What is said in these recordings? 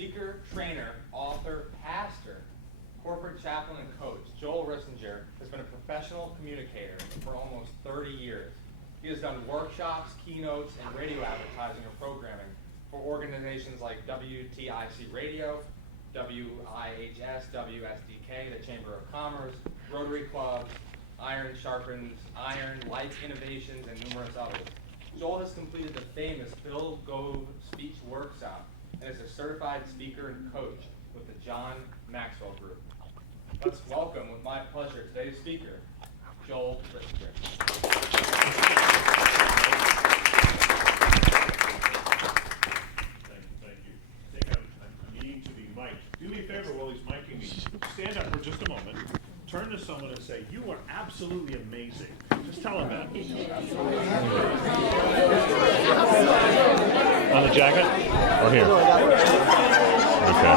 speaker, trainer, author, pastor, corporate chaplain, and coach, Joel Rissinger has been a professional communicator for almost 30 years. He has done workshops, keynotes, and radio advertising or programming for organizations like WTIC Radio, WIHS, WSDK, the Chamber of Commerce, Rotary Clubs, Iron Sharpens Iron, Life Innovations, and numerous others. Joel has completed the famous Bill Gove Speech Workshop and is a certified speaker and coach with the John Maxwell Group. Let's welcome, with my pleasure, today's speaker, Joel Rissinger. Thank you. I think I'm needing to be mic'd. Do me a favor while he's micing me. Stand up for just a moment. Turn to someone and say, "You are absolutely amazing." Just tell them that. On the jacket? Or here? Okay.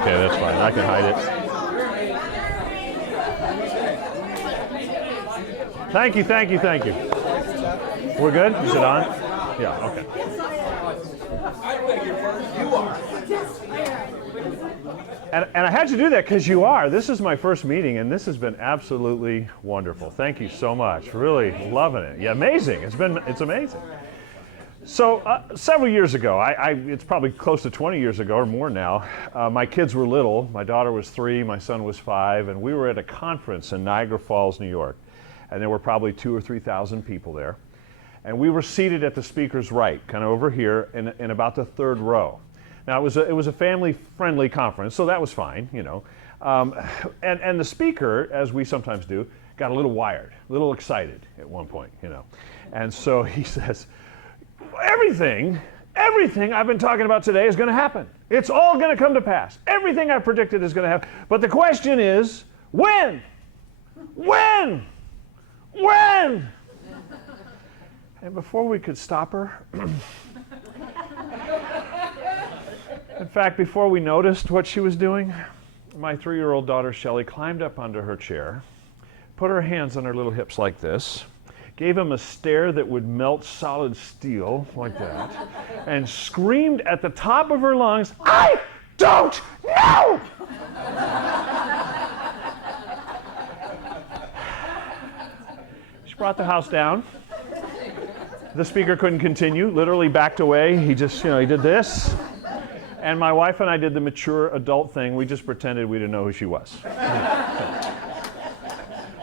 Okay, that's fine. I can hide it. Thank you. We're good? Is it on? Yeah, okay. And I had to do that because you are. This is my first meeting, and this has been absolutely wonderful. Thank you so much. Really loving it. Yeah, amazing. It's amazing. So several years ago, it's probably close to 20 years ago or more now, my kids were little. My daughter was 3, my son was 5, and we were at a conference in Niagara Falls, New York. And there were probably 2,000 or 3,000 people there. And we were seated at the speaker's right, kind of over here in about the third row. Now, it was a family-friendly conference, so that was fine, you know. And the speaker, as we sometimes do, got a little wired, a little excited at one point, you know. And so he says, everything I've been talking about today is going to happen. It's all going to come to pass. Everything I predicted is going to happen. But the question is, when? When? When? And before we could stop her, in fact, before we noticed what she was doing, my 3-year-old daughter, Shelley, climbed up onto her chair, put her hands on her little hips like this, gave him a stare that would melt solid steel like that, and screamed at the top of her lungs, "I don't know!" She brought the house down. The speaker couldn't continue, literally backed away. He just, he did this. And my wife and I did the mature adult thing. We just pretended we didn't know who she was.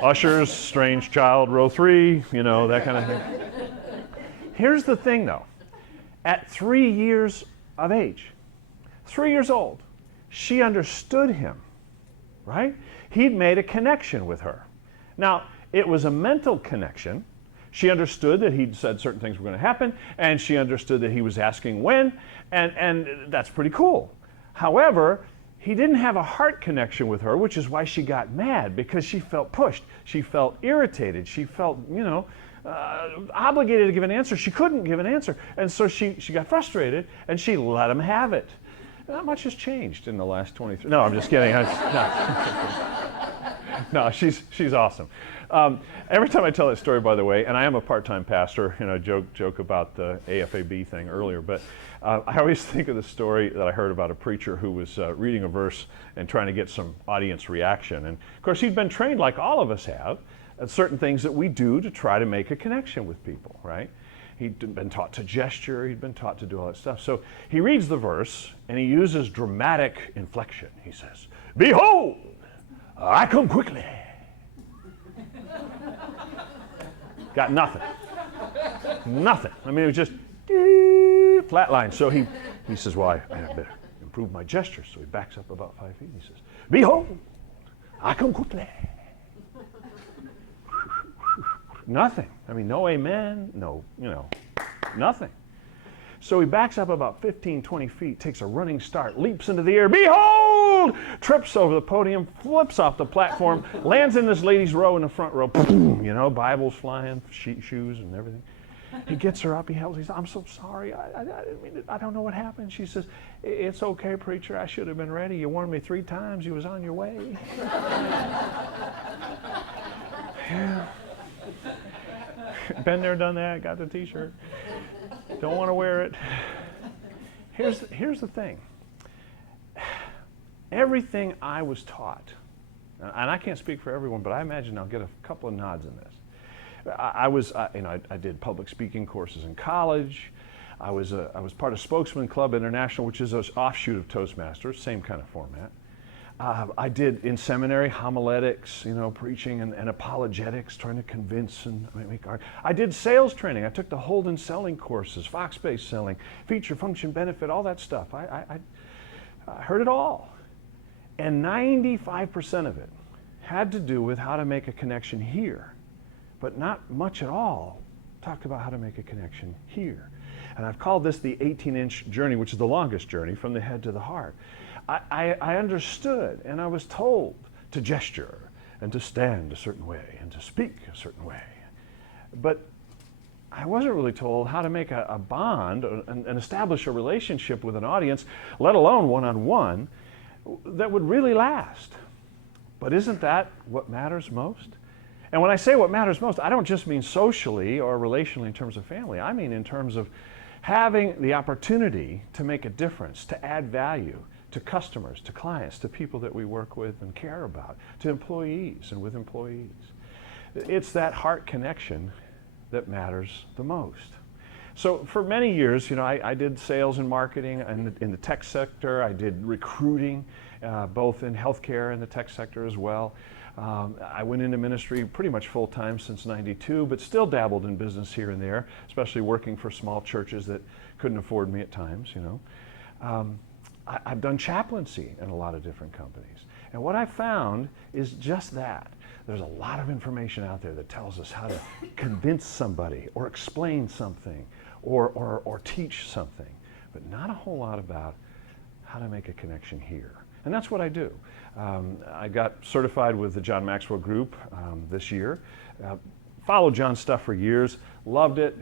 Ushers, strange child, row 3, that kind of thing. Here's the thing, though. At 3 years of age, 3 years old, she understood him, right? He'd made a connection with her. Now, it was a mental connection. She understood that he'd said certain things were going to happen, and she understood that he was asking when, and that's pretty cool. However, he didn't have a heart connection with her, which is why she got mad, because she felt pushed. She felt irritated. She felt, obligated to give an answer. She couldn't give an answer. And so she got frustrated, and she let him have it. Not much has changed in the last 23. No, I'm just kidding. No, she's awesome. Every time I tell that story, by the way, and I am a part-time pastor, joke about the AFAB thing earlier, but I always think of the story that I heard about a preacher who was reading a verse and trying to get some audience reaction. And of course, he'd been trained, like all of us have, at certain things that we do to try to make a connection with people, right? He'd been taught to gesture, he'd been taught to do all that stuff. So he reads the verse, and he uses dramatic inflection. He says, "Behold, I come quickly." Got nothing. Nothing. I mean, it was just flat line. So he says, "Well, I better improve my gestures." So he backs up about 5 feet. And he says, "Behold, I come quickly." Nothing. I mean, no amen, no, nothing. So he backs up about 15, 20 feet, takes a running start, leaps into the air, "Behold!" Trips over the podium, flips off the platform, lands in this lady's row in the front row, Bibles flying, shoes and everything. He gets her up, he helps, he says, "I'm so sorry, I don't know what happened." She says, "It's okay, preacher, I should have been ready. You warned me 3 times, you was on your way." Yeah. Been there, done that, got the t-shirt. Don't want to wear it. Here's the thing. Everything I was taught, and I can't speak for everyone, but I imagine I'll get a couple of nods in this. I did public speaking courses in college. I was part of Spokesman Club International, which is an offshoot of Toastmasters, same kind of format. I did in seminary homiletics, preaching and apologetics, trying to convince and make art. I did sales training. I took the Holden selling courses, Fox-based selling, feature, function, benefit, all that stuff. I heard it all. And 95% of it had to do with how to make a connection here, but not much at all talked about how to make a connection here. And I've called this the 18-inch journey, which is the longest journey from the head to the heart. I understood and I was told to gesture and to stand a certain way and to speak a certain way. But I wasn't really told how to make a bond and establish a relationship with an audience, let alone one-on-one, that would really last. But isn't that what matters most? And when I say what matters most, I don't just mean socially or relationally in terms of family. I mean in terms of having the opportunity to make a difference, to add value to customers, to clients, to people that we work with and care about, to employees and with employees. It's that heart connection that matters the most. So for many years, I did sales and marketing in the tech sector. I did recruiting, both in healthcare and the tech sector as well. I went into ministry pretty much full-time since '92, but still dabbled in business here and there, especially working for small churches that couldn't afford me at times, I've done chaplaincy in a lot of different companies. And what I found is just that. There's a lot of information out there that tells us how to convince somebody or explain something or teach something, but not a whole lot about how to make a connection here. And that's what I do. I got certified with the John Maxwell Group this year. Followed John's stuff for years, loved it,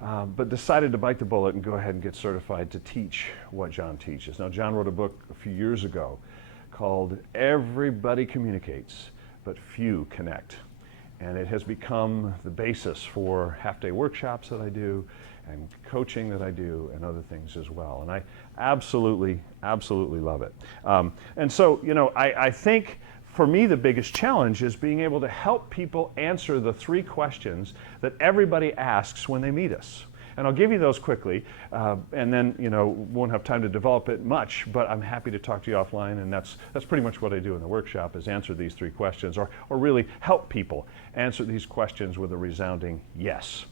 but decided to bite the bullet and go ahead and get certified to teach what John teaches. Now, John wrote a book a few years ago called Everybody Communicates, but Few Connect. And it has become the basis for half-day workshops that I do and coaching that I do and other things as well. And I absolutely love it. And so, I think for me the biggest challenge is being able to help people answer the three questions that everybody asks when they meet us. And I'll give you those quickly, and then won't have time to develop it much, but I'm happy to talk to you offline, and that's pretty much what I do in the workshop, is answer these three questions, or really help people answer these questions with a resounding yes.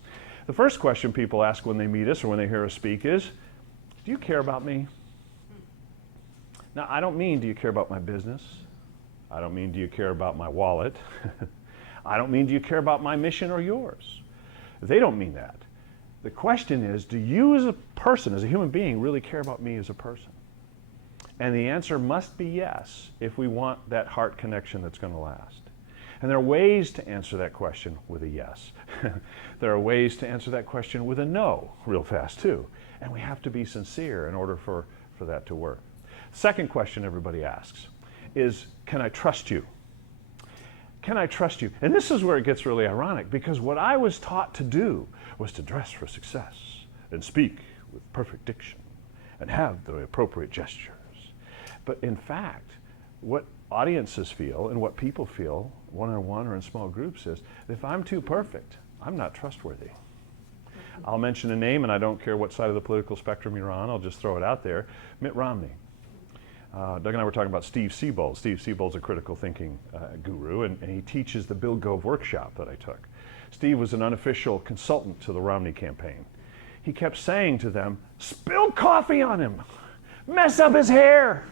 The first question people ask when they meet us or when they hear us speak is, do you care about me? Now, I don't mean do you care about my business? I don't mean do you care about my wallet? I don't mean do you care about my mission or yours? They don't mean that. The question is, do you as a person, as a human being, really care about me as a person? And the answer must be yes if we want that heart connection that's going to last. And there are ways to answer that question with a yes. There are ways to answer that question with a no real fast too. And we have to be sincere in order for that to work. Second question everybody asks is, can I trust you? Can I trust you? And this is where it gets really ironic, because what I was taught to do was to dress for success and speak with perfect diction and have the appropriate gestures. But in fact, what audiences feel and what people feel one-on-one or in small groups is, if I'm too perfect, I'm not trustworthy. I'll mention a name, and I don't care what side of the political spectrum you're on, I'll just throw it out there. Mitt Romney. Doug and I were talking about Steve Siebold. Steve Siebold's a critical thinking guru, and he teaches the Bill Gove workshop that I took. Steve was an unofficial consultant to the Romney campaign. He kept saying to them, spill coffee on him, mess up his hair,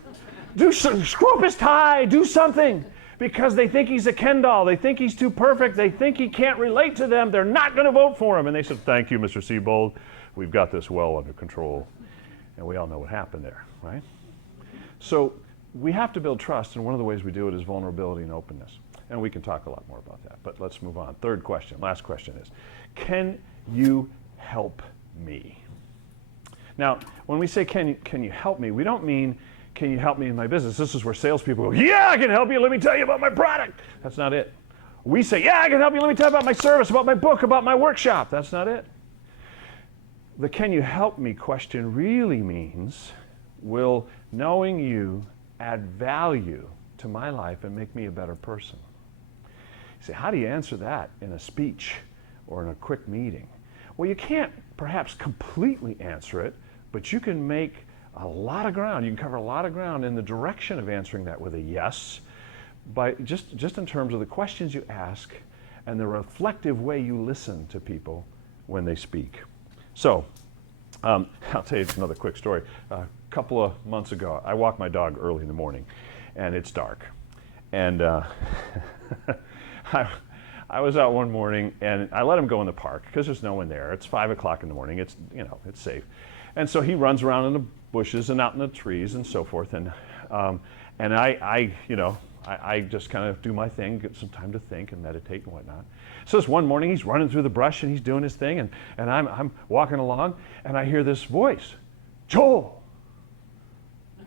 screw up his tie, do something, because they think he's a Ken doll, they think he's too perfect, they think he can't relate to them, they're not going to vote for him. And they said, thank you, Mr. Siebold, we've got this well under control. And we all know what happened there, right? So we have to build trust, and one of the ways we do it is vulnerability and openness. And we can talk a lot more about that, but let's move on. Third question, last question is, can you help me? Now, when we say can you help me, we don't mean can you help me in my business. This is where salespeople go, yeah, I can help you, let me tell you about my product. That's not it. We say, yeah, I can help you, let me tell you about my service, about my book, about my workshop. That's not it. The can you help me question really means, will knowing you add value to my life and make me a better person? You say, how do you answer that in a speech or in a quick meeting? Well, you can't perhaps completely answer it, but you can make a lot of ground. You can cover a lot of ground in the direction of answering that with a yes, by just in terms of the questions you ask and the reflective way you listen to people when they speak. So, I'll tell you another quick story. A couple of months ago, I walk my dog early in the morning, and it's dark. And I was out one morning, and I let him go in the park because there's no one there. It's 5 o'clock in the morning. It's, it's safe. And so he runs around in the bushes and out in the trees and so forth. And I just kind of do my thing, get some time to think and meditate and whatnot. So this one morning, he's running through the brush and he's doing his thing, and I'm walking along, and I hear this voice, Joel,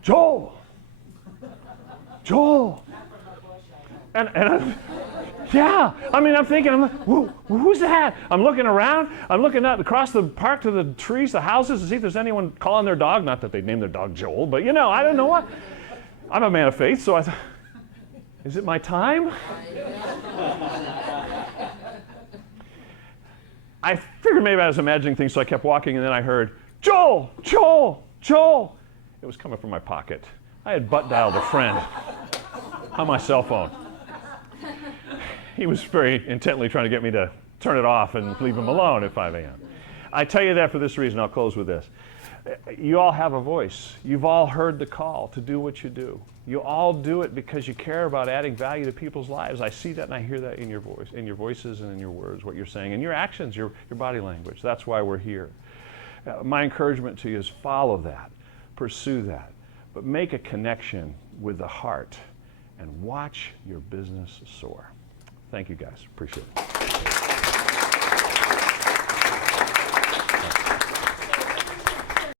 Joel, Joel. And yeah, I'm thinking, I'm like, who's that? I'm looking around, I'm looking out across the park to the trees, the houses, to see if there's anyone calling their dog. Not that they'd name their dog Joel, but I don't know what. I'm a man of faith, so I thought, is it my time? I figured maybe I was imagining things, so I kept walking, and then I heard, Joel, Joel, Joel. It was coming from my pocket. I had butt dialed a friend on my cell phone. He was very intently trying to get me to turn it off and leave him alone at 5 a.m. I tell you that for this reason. I'll close with this. You all have a voice. You've all heard the call to do what you do. You all do it because you care about adding value to people's lives. I see that and I hear that in your voice, in your voices and in your words, what you're saying, and your actions, your body language. That's why we're here. My encouragement to you is follow that, pursue that, but make a connection with the heart and watch your business soar. Thank you guys. Appreciate it.